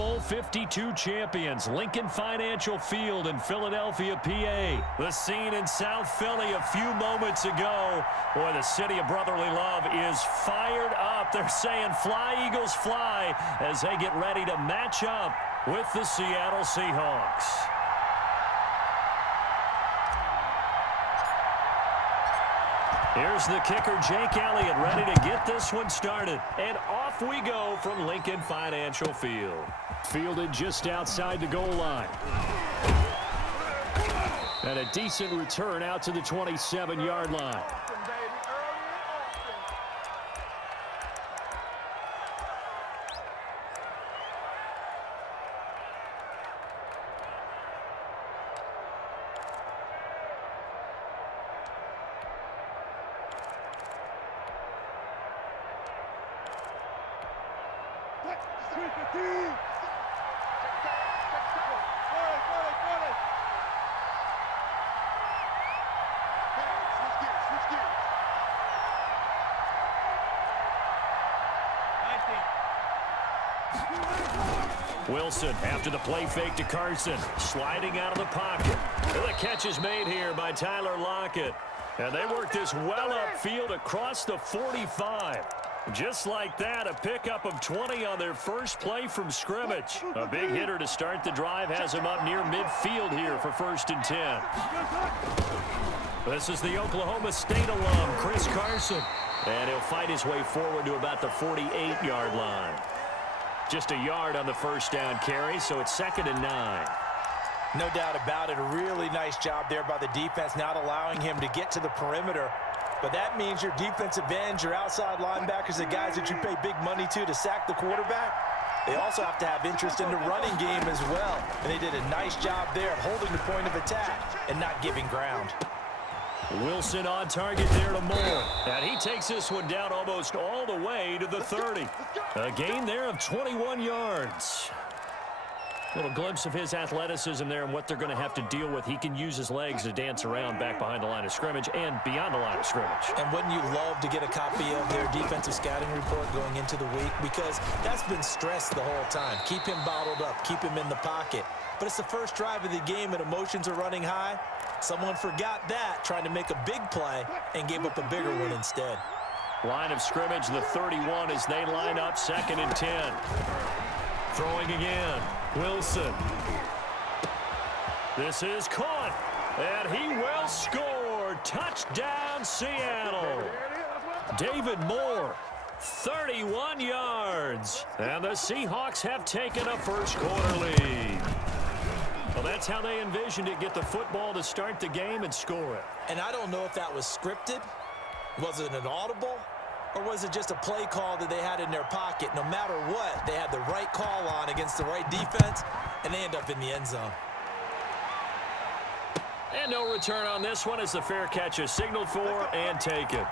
Bowl 52 champions, Lincoln Financial Field in Philadelphia, PA. The scene in South Philly a few moments ago. Boy, the city of brotherly love is fired up. They're saying fly, Eagles, fly, as they get ready to match up with the Seattle Seahawks. Here's the kicker, Jake Elliott, ready to get this one started. And off we go from Lincoln Financial Field. Fielded just outside the goal line. And a decent return out to the 27-yard line. Wilson after the play fake to Carson, sliding out of the pocket. And the catch is made here by Tyler Lockett. And they work this well upfield across the 45. Just like that, a pickup of 20 on their first play from scrimmage. A big hitter to start the drive has him up near midfield here for 1st and 10. This is the Oklahoma State alum, Chris Carson. And he'll fight his way forward to about the 48-yard line. Just a yard on the first down carry, so it's 2nd and 9. No doubt about it. A really nice job there by the defense, not allowing him to get to the perimeter. But that means your defensive ends, your outside linebackers, the guys that you pay big money to sack the quarterback, they also have to have interest in the running game as well. And they did a nice job there of holding the point of attack and not giving ground. Wilson on target there to Moore. And he takes this one down almost all the way to the 30. A gain there of 21 yards. Little glimpse of his athleticism there and what they're going to have to deal with. He can use his legs to dance around back behind the line of scrimmage and beyond the line of scrimmage. And wouldn't you love to get a copy of their defensive scouting report going into the week? Because that's been stressed the whole time. Keep him bottled up. Keep him in the pocket. But it's the first drive of the game and emotions are running high. Someone forgot that, trying to make a big play, and gave up a bigger one instead. Line of scrimmage, the 31 as they line up, 2nd and 10. Throwing again, Wilson. This is caught, and he will score. Touchdown, Seattle. David Moore, 31 yards. And the Seahawks have taken a first-quarter lead. Well, that's how they envisioned it, get the football to start the game and score it. And I don't know if that was scripted. Was it an audible? Or was it just a play call that they had in their pocket? No matter what, they had the right call on against the right defense, and they end up in the end zone. And no return on this one as the fair catch is signaled for and taken.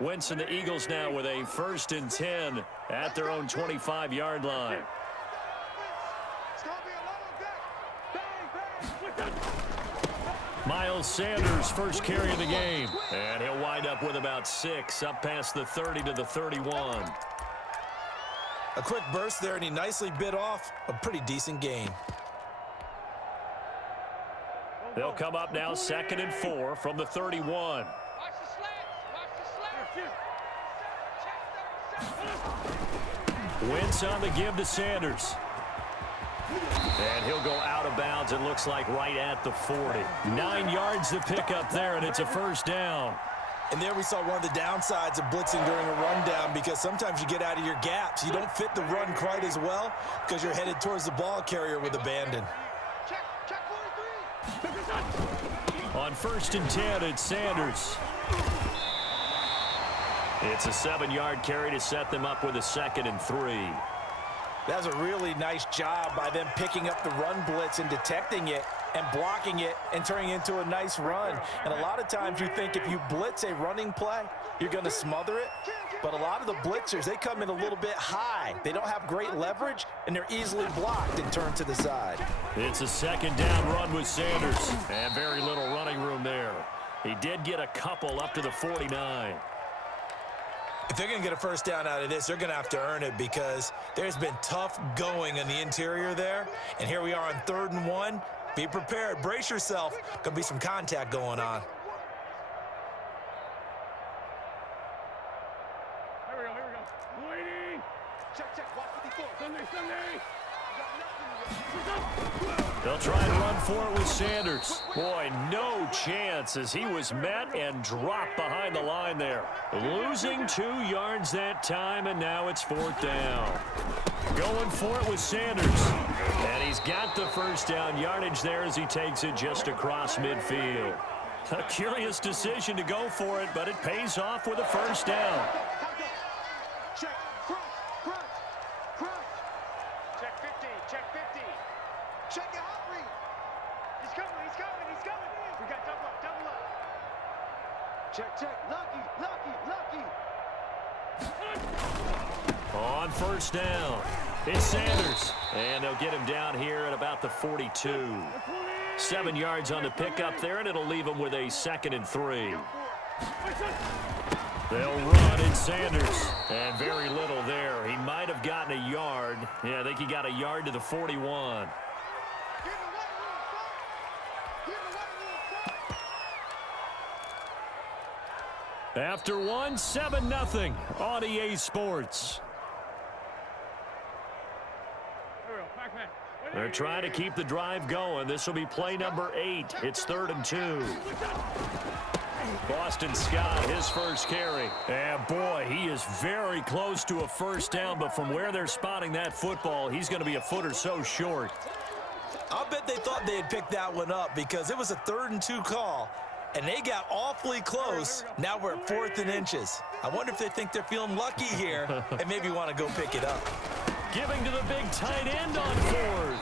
Wentz and the Eagles now with a 1st and 10 at their own 25-yard line. Miles Sanders first carry of the game. And he'll wind up with about 6 up past the 30 to the 31. A quick burst there, and he nicely bit off a pretty decent gain. They'll come up now 2nd and 4 from the 31. Wentz on the give to Sanders. And he'll go out of bounds, it looks like, right at the 40. 9 yards to pick up there, and it's a first down. And there we saw one of the downsides of blitzing during a rundown, because sometimes you get out of your gaps. You don't fit the run quite as well because you're headed towards the ball carrier with abandon. On 1st and 10, it's Sanders. It's a 7-yard carry to set them up with a 2nd and 3. That was a really nice job by them picking up the run blitz and detecting it and blocking it and turning it into a nice run. And a lot of times you think if you blitz a running play, you're going to smother it. But a lot of the blitzers, they come in a little bit high. They don't have great leverage, and they're easily blocked and turned to the side. It's a second down run with Sanders. And very little running room there. He did get a couple up to the 49. If they're going to get a first down out of this, they're going to have to earn it because there's been tough going in the interior there. And here we are on 3rd and 1. Be prepared. Brace yourself. Going to be some contact going on. Here we go. Waiting. Check. Watch 54. Sunday. They'll try and run for it with Sanders. Boy, no chance as he was met and dropped behind the line there. Losing 2 yards that time, and now it's 4th down. Going for it with Sanders. And he's got the first down yardage there as he takes it just across midfield. A curious decision to go for it, but it pays off with a first down. Check. Crunch. Check 50. Check your hot read. He's coming. We got double up. Check. Lucky. On first down, it's Sanders. And they'll get him down here at about the 42. 7 yards on the pickup there, and it'll leave him with a 2nd and 3. They'll run in Sanders. And very little there. He might have gotten a yard. Yeah, I think he got a yard to the 41. After 1, 7-0 on EA Sports. They're trying to keep the drive going. This will be play number 8. It's 3rd and 2. Boston Scott, his first carry. And boy, he is very close to a first down, but from where they're spotting that football, he's going to be a foot or so short. I'll bet they thought they had picked that one up because it was a 3rd and 2 call. And they got awfully close. Now we're at 4th and inches. I wonder if they think they're feeling lucky here and maybe want to go pick it up. Giving to the big tight end on 4th.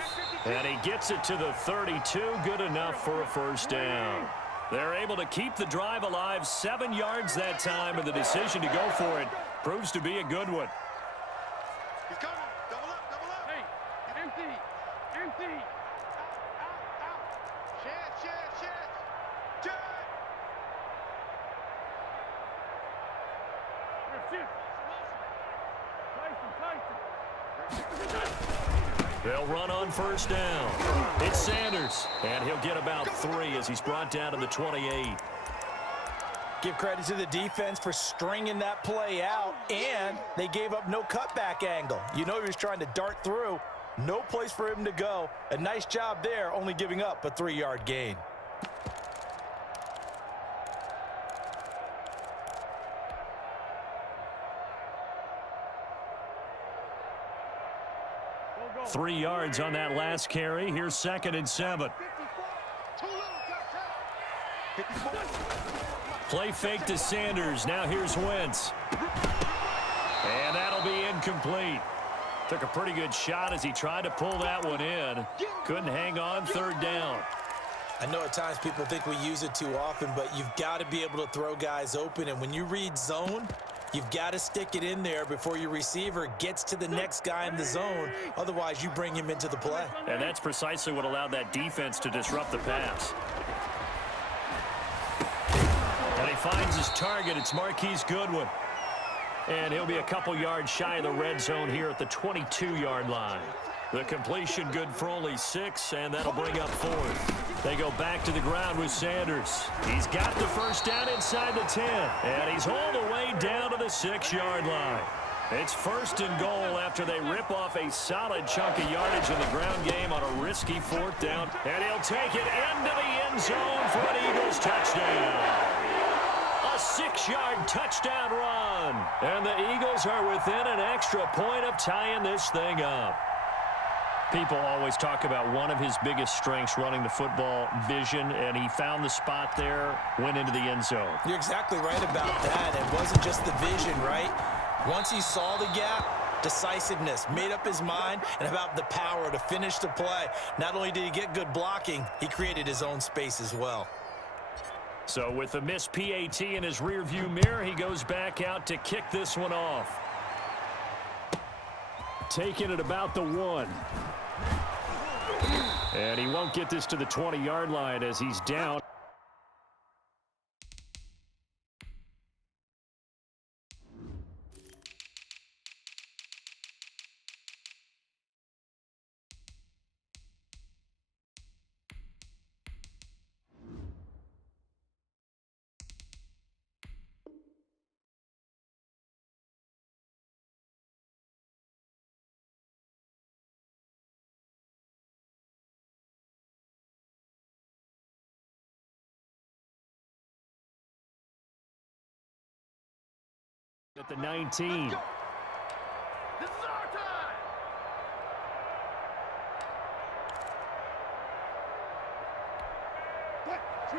And he gets it to the 32. Good enough for a first down. They're able to keep the drive alive. 7 yards that time, and the decision to go for it proves to be a good one. He's coming. Double up. Hey, empty. Out. Chance. They'll run on first down. It's Sanders, and he'll get about 3 as he's brought down to the 28. Give credit to the defense for stringing that play out, and they gave up no cutback angle. You know he was trying to dart through. No place for him to go. A nice job there, only giving up a 3-yard gain. Go. 3 yards on that last carry. Here's 2nd and 7. Play fake to Sanders. Now here's Wentz. And that'll be incomplete. Took a pretty good shot as he tried to pull that one in. Couldn't hang on. 3rd down. I know at times people think we use it too often, but you've got to be able to throw guys open. And when you read zone, you've got to stick it in there before your receiver gets to the next guy in the zone. Otherwise, you bring him into the play. And that's precisely what allowed that defense to disrupt the pass. And he finds his target. It's Marquise Goodwin. And he'll be a couple yards shy of the red zone here at the 22-yard line. The completion good for only 6, and that'll bring up 4th. They go back to the ground with Sanders. He's got the first down inside the 10, and he's all the way down to the 6-yard line. It's 1st and goal after they rip off a solid chunk of yardage in the ground game on a risky 4th down. And he'll take it into the end zone for an Eagles touchdown. A 6-yard touchdown run. And the Eagles are within an extra point of tying this thing up. People always talk about one of his biggest strengths running the football, vision, and he found the spot there, went into the end zone. You're exactly right about that. It wasn't just the vision, right? Once he saw the gap, decisiveness, made up his mind, and about the power to finish the play. Not only did he get good blocking, he created his own space as well. So with the missed PAT in his rearview mirror, he goes back out to kick this one off. Taking it about the 1. And he won't get this to the 20-yard line as he's down. At the 19. This is our time.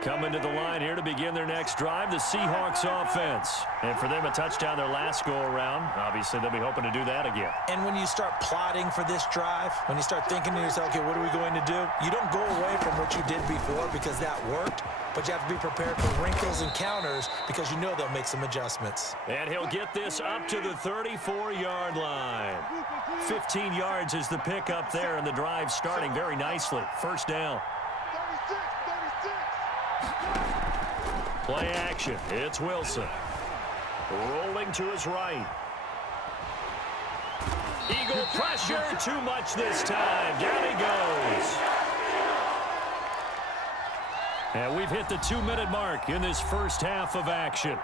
Coming to the line here to begin their next drive, the Seahawks offense. And for them, a touchdown their last go-around. Obviously, they'll be hoping to do that again. And when you start plotting for this drive, when you start thinking to yourself, okay, what are we going to do? You don't go away from what you did before because that worked, but you have to be prepared for wrinkles and counters because you know they'll make some adjustments. And he'll get this up to the 34-yard line. 15 yards is the pickup there, and the drive starting very nicely. First down. 36. Play action. It's Wilson. Rolling to his right. Eagle pressure. Too much this time. Down he goes. And we've hit the 2-minute mark in this first half of action.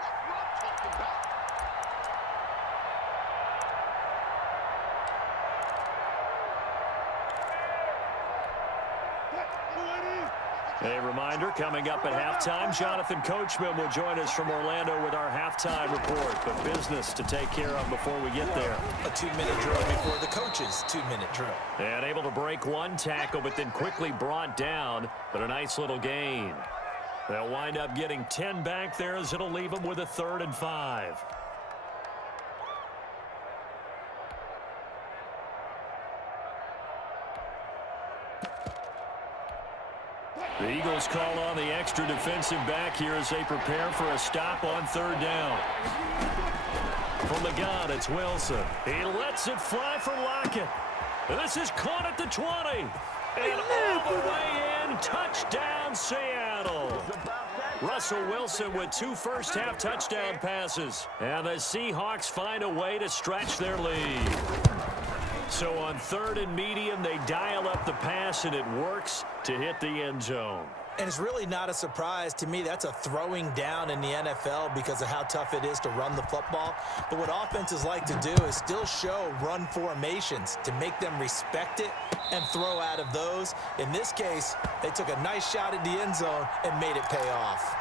A reminder, coming up at halftime, Jonathan Coachman will join us from Orlando with our halftime report. But business to take care of before we get there. A 2-minute drill before the coach's 2-minute drill. And able to break one tackle, but then quickly brought down. But a nice little gain. They'll wind up getting 10 back there as it'll leave them with a 3rd and 5. The Eagles call on the extra defensive back here as they prepare for a stop on 3rd down. From the gun, it's Wilson. He lets it fly for Lockett. And this is caught at the 20. And all the way in, touchdown Seattle. Russell Wilson with 2 first-half touchdown passes. And the Seahawks find a way to stretch their lead. So on 3rd and medium, they dial up the pass, and it works to hit the end zone. And it's really not a surprise to me. That's a throwing down in the NFL because of how tough it is to run the football. But what offenses like to do is still show run formations to make them respect it and throw out of those. In this case, they took a nice shot at the end zone and made it pay off.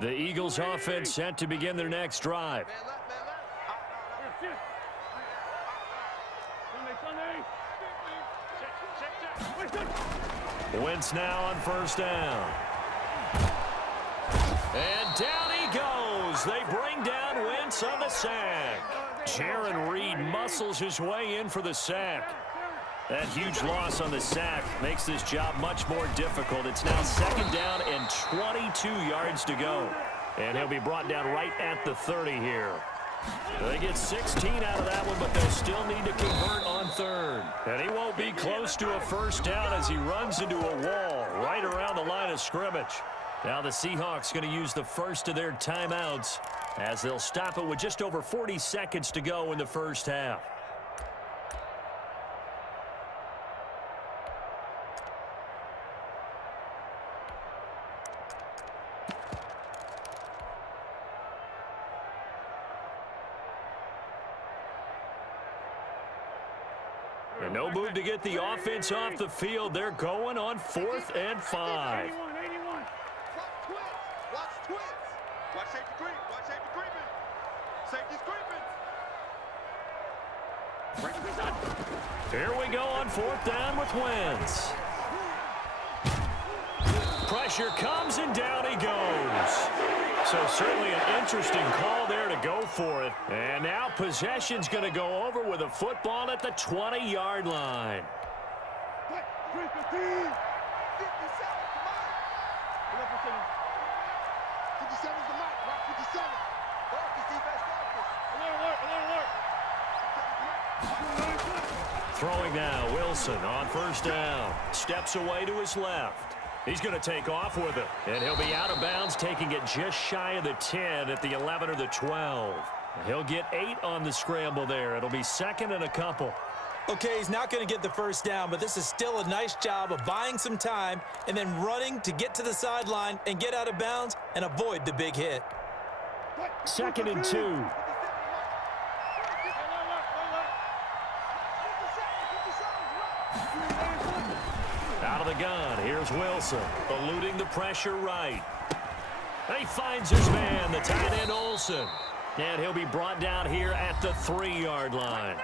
The Eagles offense set to begin their next drive. Wentz now on 1st down. And down he goes. They bring down Wentz on the sack. Jaron Reed muscles his way in for the sack. That huge loss on the sack makes this job much more difficult. It's now 2nd down and 22 yards to go. And he'll be brought down right at the 30 here. They get 16 out of that one, but they'll still need to convert on 3rd. And he won't be close to a 1st down as he runs into a wall right around the line of scrimmage. Now the Seahawks going to use the first of their timeouts as they'll stop it with just over 40 seconds to go in the first half. And no move to get the offense off the field. They're going on 4th and 5. 81. Here we go on 4th down with Wentz. Pressure comes, and down he goes. So certainly an interesting call there to go for it. And now possession's going to go over with a football at the 20-yard line. 57's the mark. Rock 57. Focus, defense, focus. Throwing now, Wilson on 1st down. Steps away to his left. He's going to take off with it. And he'll be out of bounds, taking it just shy of the 10 at the 11 or the 12. He'll get 8 on the scramble there. It'll be 2nd and a couple. Okay, he's not going to get the 1st down, but this is still a nice job of buying some time and then running to get to the sideline and get out of bounds and avoid the big hit. 2nd and 2. Out of the gun, here's Wilson, eluding the pressure right. He finds his man, the tight end Olsen. And he'll be brought down here at the 3-yard line.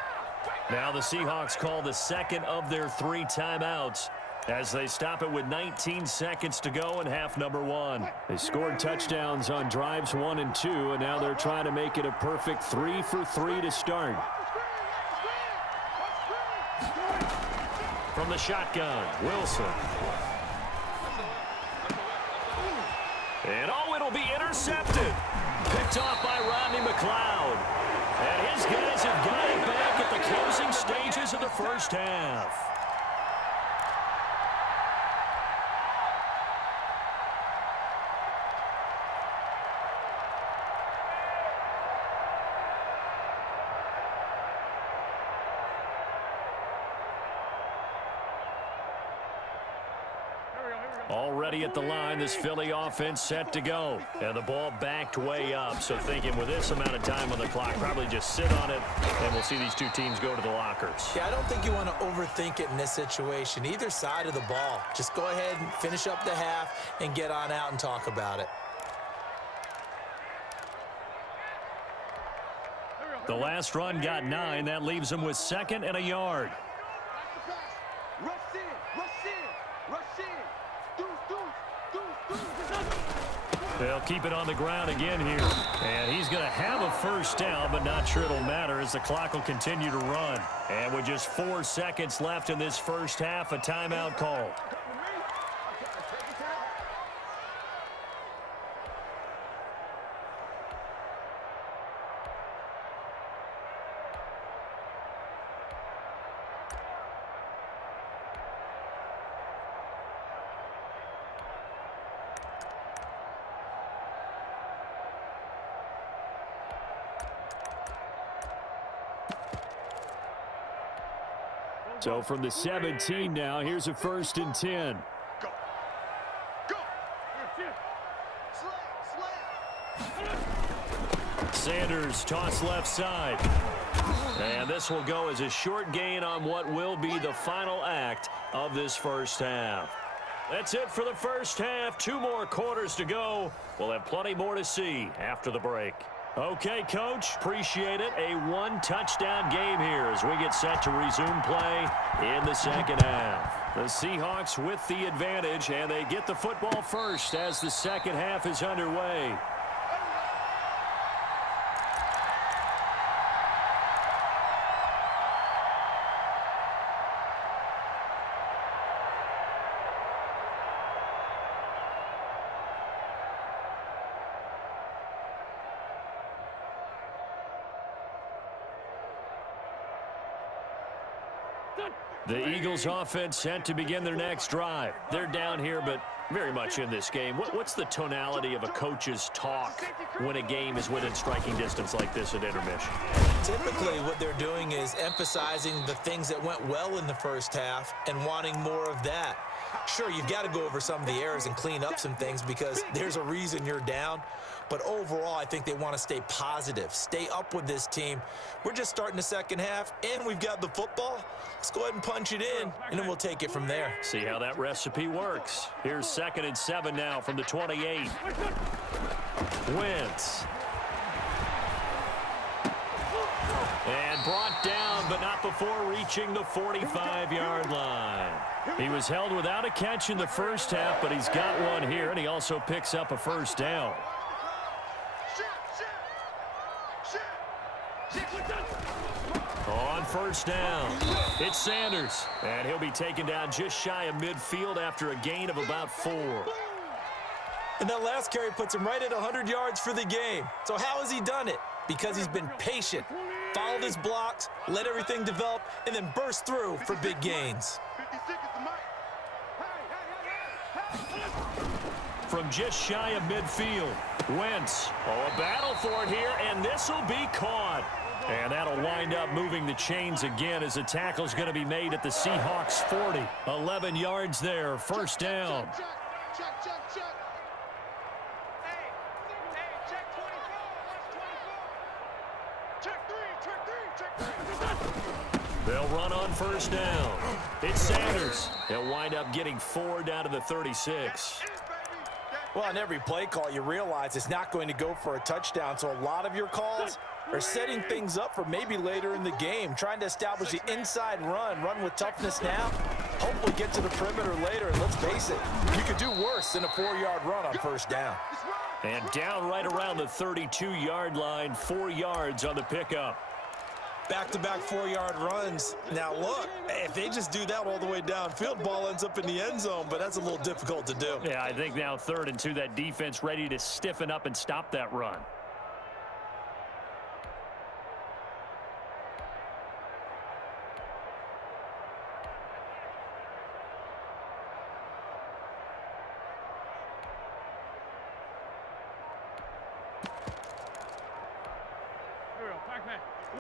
Now the Seahawks call the 2nd of their 3 timeouts as they stop it with 19 seconds to go in half number 1. They scored touchdowns on drives 1 and 2, and now they're trying to make it a perfect 3 for 3 to start. From the shotgun, Wilson. And it'll be intercepted. Picked off by Rodney McLeod. And his guys have got it back at the closing stages of the 1st half. Already at the line, this Philly offense set to go. And the ball backed way up. So thinking with this amount of time on the clock, probably just sit on it, and we'll see these two teams go to the lockers. Yeah, I don't think you want to overthink it in this situation. Either side of the ball. Just go ahead and finish up the half and get on out and talk about it. The last run got 9. That leaves them with 2nd and a yard. They'll keep it on the ground again here. And he's going to have a 1st down, but not sure it'll matter as the clock will continue to run. And with just 4 seconds left in this 1st half, a timeout call. So from the 17 now, here's a 1st and 10. Go. Go. Slam. Sanders toss left side. And this will go as a short gain on what will be the final act of this 1st half. That's it for the 1st half. 2 more quarters to go. We'll have plenty more to see after the break. Okay, Coach, appreciate it. A 1-touchdown game here as we get set to resume play in the 2nd half. The Seahawks with the advantage, and they get the football first as the 2nd half is underway. The Eagles offense set to begin their next drive. They're down here, but very much in this game. What's the tonality of a coach's talk when a game is within striking distance like this at intermission? Typically, what they're doing is emphasizing the things that went well in the 1st half and wanting more of that. Sure, you've got to go over some of the errors and clean up some things because there's a reason you're down. But overall, I think they want to stay positive, stay up with this team. We're just starting the 2nd half, and we've got the football. Let's go ahead and punch it in, and then we'll take it from there. See how that recipe works. Here's 2nd and 7 now from the 28. Wentz. And brought down, but but not before reaching the 45-yard line. He was held without a catch in the first half, but he's got one here, and he also picks up a first down. On first down, it's Sanders, and he'll be taken down just shy of midfield after a gain of about 4. And that last carry puts him right at 100 yards for the game. So how has he done it? Because he's been patient, followed his blocks, let everything develop, and then burst through for big gains. From just shy of midfield, Wentz. Oh, a battle for it here, and this will be caught. And that'll wind up moving the chains again as the tackle's going to be made at the Seahawks 40. 11 yards there, first down. They'll run on first down. It's Sanders. He'll wind up getting 4 down to the 36. Well, on every play call, you realize it's not going to go for a touchdown, so a lot of your calls are setting things up for maybe later in the game, trying to establish the inside run with toughness now, hopefully get to the perimeter later, and let's face it, you could do worse than a 4-yard run on first down. And down right around the 32-yard line, 4 yards on the pickup. Back-to-back 4-yard runs. Now, look, if they just do that all the way downfield, ball ends up in the end zone, but that's a little difficult to do. Yeah, I think now 3rd and 2, that defense ready to stiffen up and stop that run.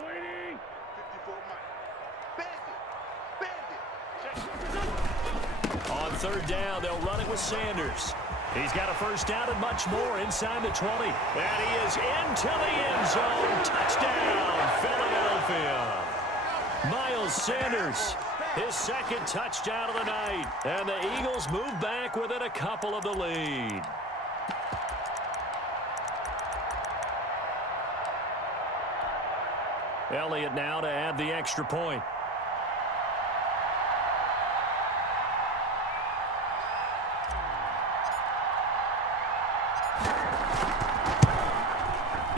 Waiting. On 3rd down, they'll run it with Sanders. He's got a first down and much more inside the 20. And he is into the end zone. Touchdown, Philadelphia. Miles Sanders, his 2nd touchdown of the night. And the Eagles move back within a couple of the lead. Elliott now to add the extra point.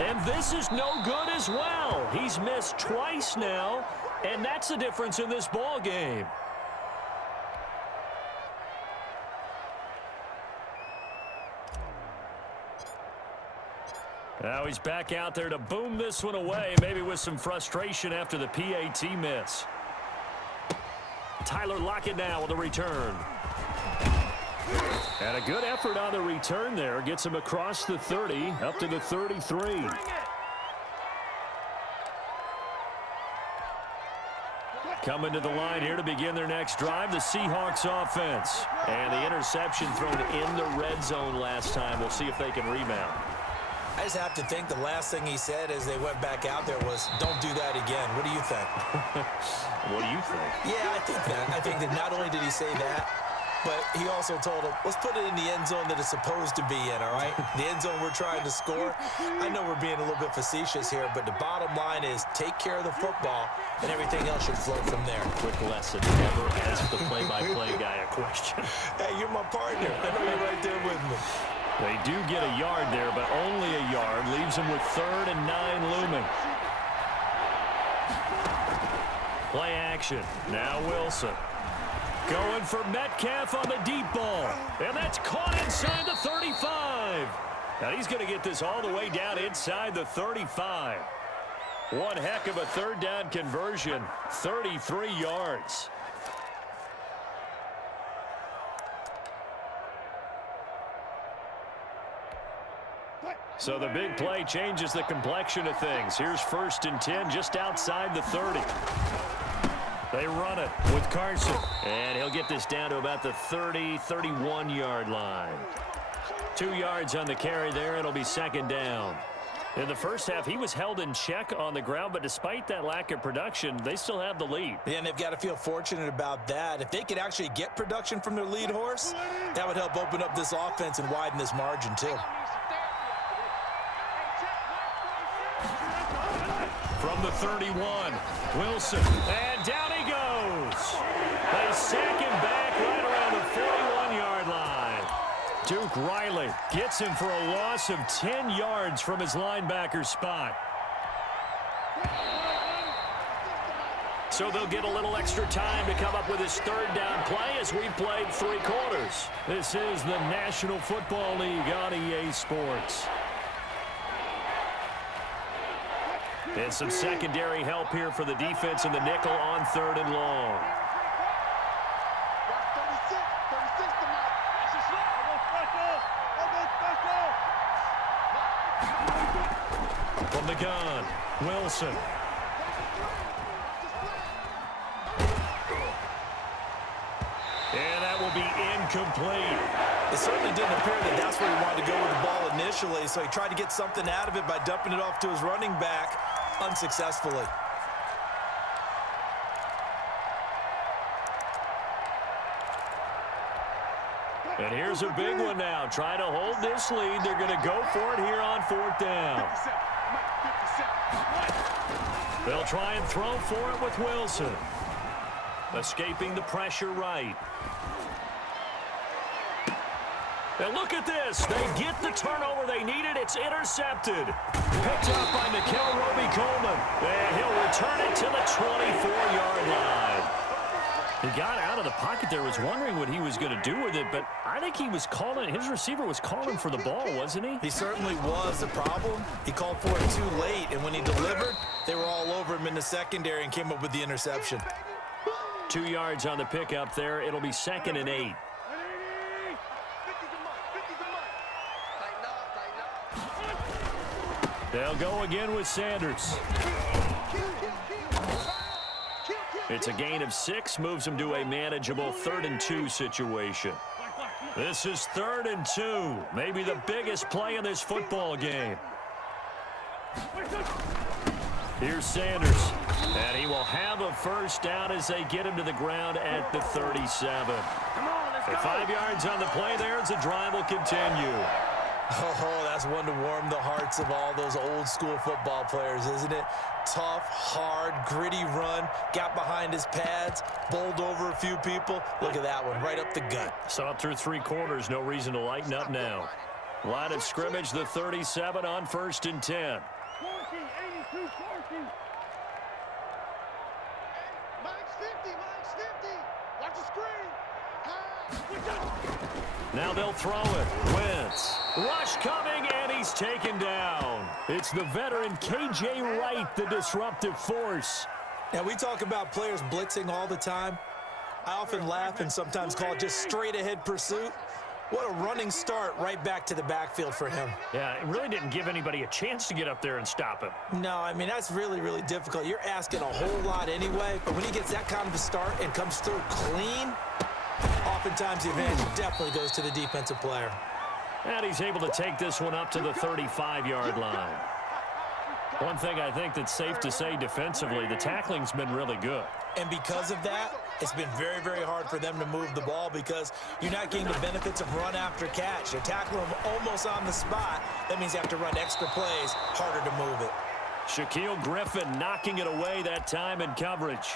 And this is no good as well. He's missed twice now, and that's the difference in this ball game. Now he's back out there to boom this one away, maybe with some frustration after the PAT miss. Tyler Lockett now with a return. And a good effort on the return there. Gets him across the 30, up to the 33. Coming to the line here to begin their next drive, the Seahawks offense. And the interception thrown in the red zone last time. We'll see if they can rebound. I just have to think the last thing he said as they went back out there was, don't do that again. What do you think? What do you think? Yeah, I think that. I think that not only did he say that, but he also told him, let's put it in the end zone that it's supposed to be in, all right? The end zone we're trying to score. I know we're being a little bit facetious here, but the bottom line is take care of the football, and everything else should flow from there. Quick lesson, never ask the play-by-play guy a question. Hey, you're my partner. I know you're right there with me. They do get a yard there, but only a yard. Leaves them with 3rd and 9 looming. Play action. Now Wilson. Going for Metcalf on the deep ball. And that's caught inside the 35. Now he's going to get this all the way down inside the 35. One heck of a 3rd down conversion. 33 yards. So the big play changes the complexion of things. Here's 1st and 10 just outside the 30. They run it with Carson. And he'll get this down to about the 30, 31-yard line. 2 yards on the carry there. It'll be 2nd down. In the first half, he was held in check on the ground, but despite that lack of production, they still have the lead. Yeah, and they've got to feel fortunate about that. If they could actually get production from their lead horse, that would help open up this offense and widen this margin, too. From the the 31. Wilson, and down he goes. They sack him back right around the 41-yard line. Duke Riley gets him for a loss of 10 yards from his linebacker spot. So they'll get a little extra time to come up with his third down play as we've played 3 quarters. This is the National Football League on EA Sports. And some secondary help here for the defense in the nickel on 3rd and long. From the gun, Wilson. And that will be incomplete. It certainly didn't appear that that's where he wanted to go with the ball initially, so he tried to get something out of it by dumping it off to his running back unsuccessfully. And here's a big one now. Trying to hold this lead. They're going to go for it here on 4th down. They'll try and throw for it with Wilson. Escaping the pressure right. And look at this. They get the turnover they needed. It's intercepted. Picked up by Nikel Roby-Coleman. And he'll return it to the 24-yard line. He got out of the pocket there, was wondering what he was going to do with it, but I think he was calling, his receiver was calling for the ball, wasn't he? He certainly was. The problem, he called for it too late, and when he delivered, they were all over him in the secondary and came up with the interception. 2 yards on the pickup there. It'll be 2nd and 8. They'll go again with Sanders. It's a gain of 6, moves him to a manageable 3rd and 2 situation. This is 3rd and 2, maybe the biggest play in this football game. Here's Sanders, and he will have a first down as they get him to the ground at the 37. For 5 yards on the play there as the drive will continue. Oh, that's one to warm the hearts of all those old school football players, isn't it? Tough, hard, gritty run, got behind his pads, bowled over a few people. Look at that one, right up the gut. Saw it through 3 quarters, no reason to lighten up now. Line of scrimmage, the 37 on 1st and 10. Now they'll throw it. Wentz. Rush coming, and he's taken down. It's the veteran K.J. Wright, the disruptive force. Now, we talk about players blitzing all the time. I often laugh and sometimes call it just straight-ahead pursuit. What a running start right back to the backfield for him. Yeah, it really didn't give anybody a chance to get up there and stop him. No, I mean, that's really, really difficult. You're asking a whole lot anyway, but when he gets that kind of a start and comes through clean, oftentimes the advantage definitely goes to the defensive player. And he's able to take this one up to the 35-yard line. One thing I think that's safe to say defensively, the tackling's been really good. And because of that, it's been very, very hard for them to move the ball because you're not getting the benefits of run after catch. You're tackling them almost on the spot. That means you have to run extra plays, harder to move it. Shaquille Griffin knocking it away that time in coverage.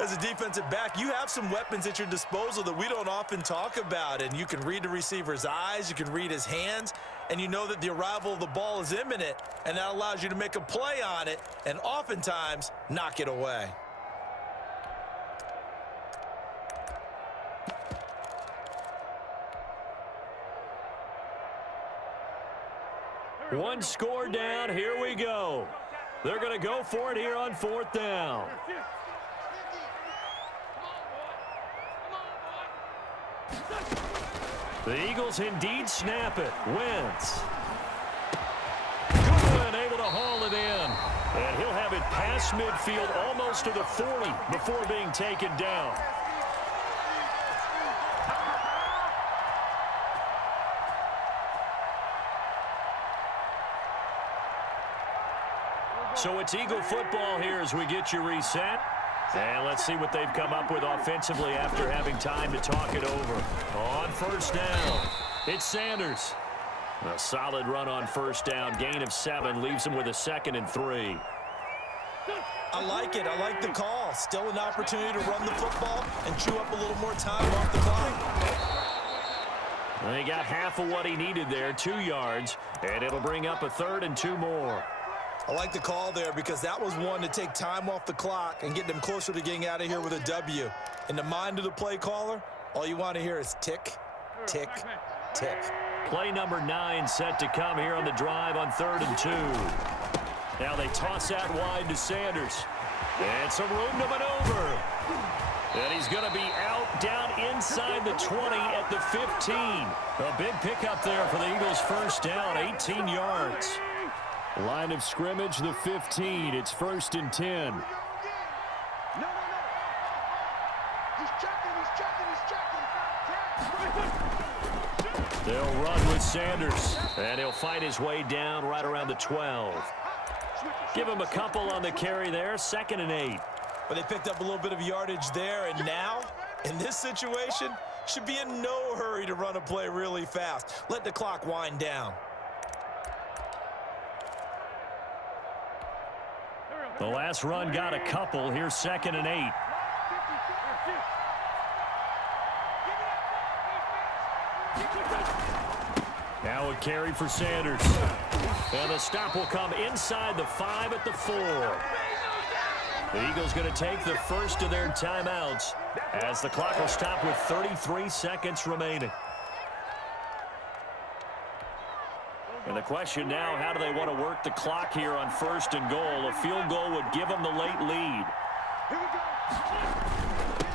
As a defensive back, you have some weapons at your disposal that we don't often talk about, and you can read the receiver's eyes, you can read his hands, and you know that the arrival of the ball is imminent, and that allows you to make a play on it and oftentimes knock it away. One score down, here we go. They're going to go for it here on 4th down. The Eagles indeed snap it. Wentz. Good, able to haul it in. And he'll have it past midfield almost to the 40 before being taken down. So it's Eagle football here as we get you reset. And let's see what they've come up with offensively after having time to talk it over. On 1st down, it's Sanders. A solid run on 1st down. Gain of 7 leaves him with a 2nd and 3. I like it. I like the call. Still an opportunity to run the football and chew up a little more time off the clock. Well, he got half of what he needed there, 2 yards, and it'll bring up a 3rd and 2 more. I like the call there because that was one to take time off the clock and get them closer to getting out of here with a W. In the mind of the play caller, all you want to hear is tick, tick, tick. Play number 9 set to come here on the drive on 3rd and 2. Now they toss that wide to Sanders. And some room to maneuver. And he's going to be out down inside the 20 at the 15. A big pickup there for the Eagles' first down, 18 yards. Line of scrimmage, the 15. It's 1st and 10. No. He's checking. They'll run with Sanders. And he'll fight his way down right around the 12. Give him a couple on the carry there, 2nd and 8. But they picked up a little bit of yardage there, and now, in this situation, should be in no hurry to run a play really fast. Let the clock wind down. The last run got a couple. Here's 2nd and 8. Now a carry for Sanders. And the stop will come inside the 5 at the 4. The Eagles going to take the first of their timeouts as the clock will stop with 33 seconds remaining. And the question now, how do they want to work the clock here on 1st and goal? A field goal would give them the late lead.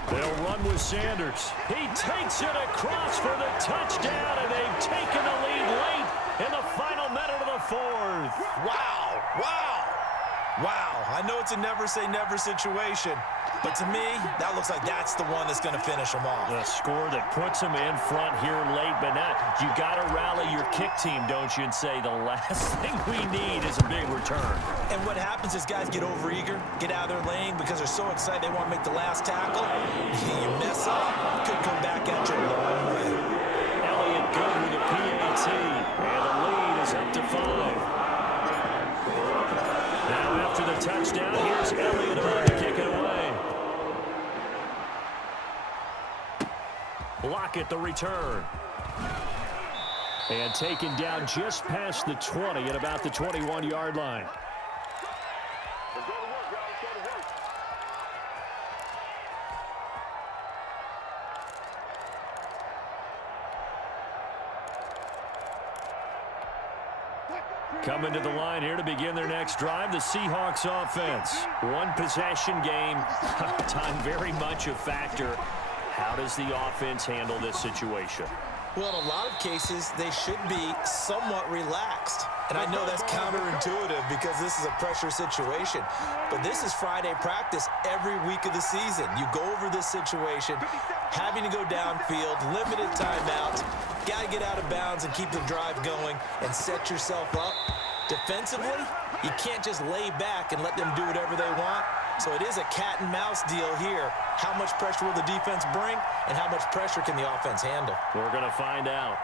They'll run with Sanders. He takes it across for the touchdown, and they've taken the lead late in the final minute of the 4th. Wow, I know it's a never-say-never situation, but to me, that looks like that's the one that's going to finish them off. The score that puts them in front here late, but now you got to rally your kick team, don't you, and say the last thing we need is a big return. And what happens is guys get overeager, get out of their lane because they're so excited they want to make the last tackle. You mess up, could come back at you a long way. Elliott good with a PAT, and the lead is up to 5. Now after the touchdown, here's Elliott about to kick it away. Lockett the return. And taken down just past the 20 at about the 21-yard line. Coming to the line here to begin their next drive, the Seahawks offense. One possession game, time very much a factor. How does the offense handle this situation? Well, in a lot of cases, they should be somewhat relaxed. And I know that's counterintuitive because this is a pressure situation. But this is Friday practice every week of the season. You go over this situation, having to go downfield, limited timeouts, got to get out of bounds and keep the drive going and set yourself up. Defensively, you can't just lay back and let them do whatever they want. So it is a cat and mouse deal here. How much pressure will the defense bring and how much pressure can the offense handle? We're going to find out.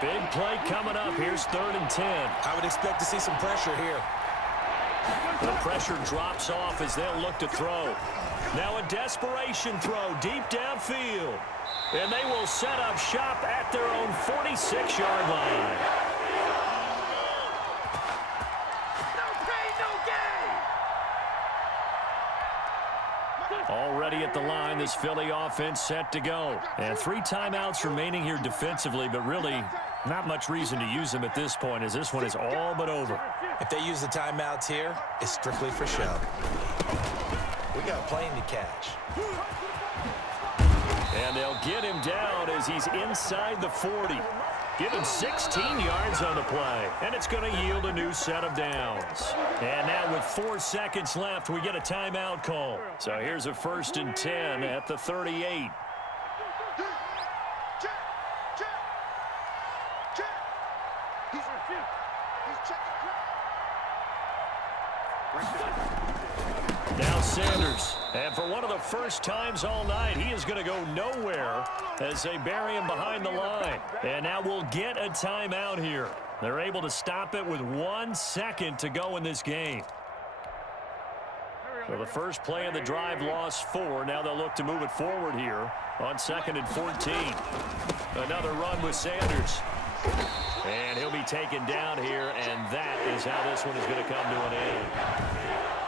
Big play coming up. Here's 3rd and 10. I would expect to see some pressure here. The pressure drops off as they'll look to throw. Now a desperation throw deep downfield. And they will set up shop at their own 46-yard line. Already at the line, this Philly offense set to go. And 3 timeouts remaining here defensively, but really not much reason to use them at this point as this one is all but over. If they use the timeouts here, it's strictly for show. We got a plane to catch. And they'll get him down as he's inside the 40. Give him 16 yards on the play. And it's going to yield a new set of downs. And now with 4 seconds left, we get a timeout call. So here's a 1st and 10 at the 38. Now Sanders. And for one of the first times all night, he is going to go nowhere as they bury him behind the line. And now we'll get a timeout here. They're able to stop it with 1 second to go in this game. So the first play of the drive lost 4. Now they'll look to move it forward here on 2nd and 14. Another run with Sanders. And he'll be taken down here, and that is how this one is going to come to an end.